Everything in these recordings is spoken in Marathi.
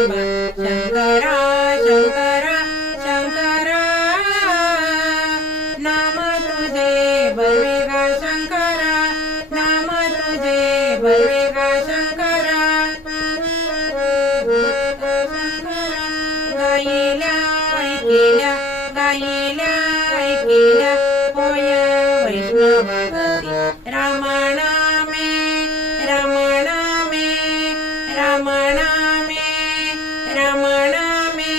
देवा शंकरा शंकरा शंकरा नाम तुझे बर्वेगा शंकरा नाम तुझे बर्वेगा शंकरा गायिल्या ऐकिल्या गायिल्या ऐकिल्या होय वैष्णवागती रामनामे रामनामे रामनामे रामनामे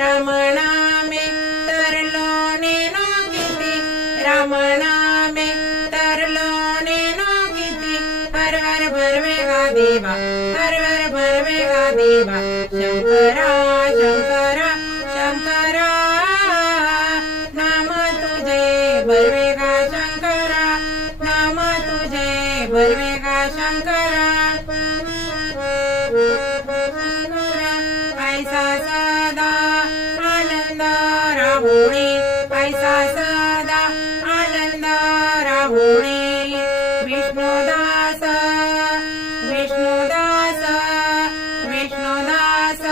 रामनामे तरलो नेनो किती रामनामे तरलो नेनो किती हर हर भरवेगा देवा हर हर भरवेगा देवा शंकरा शंकरा शंकरा नाम तुझे बर्वेगा शंकरा नाम तुझे बर्वेगा शंकरा ऐसा सदा आनंद राहुणी ऐसा सदा आनंद राहुणी विष्णुदास विष्णुदास विष्णुदास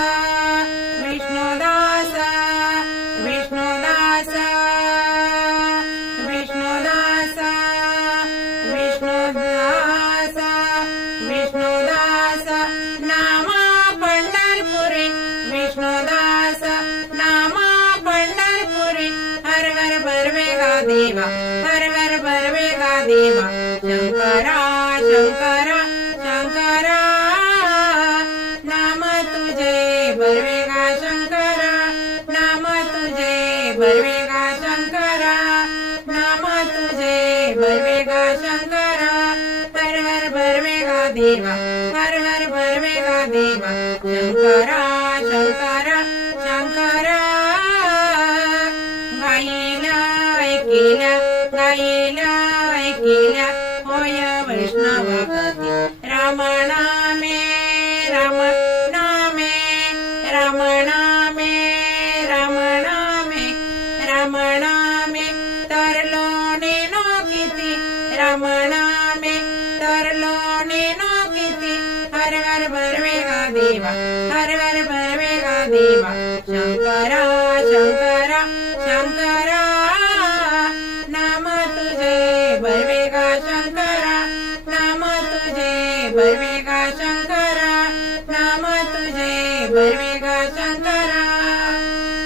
विष्णुदास विष्णुदास विष्णुदास विष्णुदास विष्णुदास नामा पंढरपुरी विष्णुदास नामा पंढरपुरी हर हर भरवेगा देवा हर हर भरवेगा देवा शंकरा शंकरा शंकरा नाम तुझे बर्वेगा शंकरा नाम तुझे बर्वेगा शंकरा नाम तुझे बर्वेगा शंकरा हर हर भरवेगा देवा हर हर भरवेगा देवा शंकरा शंकरा शंकरा गायिल्या ऐकिल्या गायिल्या ऐकिल्या होय वैष्णवागती रामनामे रामनामे रामनामे रामनामे रामनामे तरलो नेनो किती रामनामे तरलो नेनो किती हर हर भरवेगा देवा हर हर भरवेगा देवा शंकरा शंकरा शंकरा नाम तुझे बर्वेगा शंकरा नाम तुझे बर्वेगा शंकरा नाम तुझे बर्वेगा शंकरा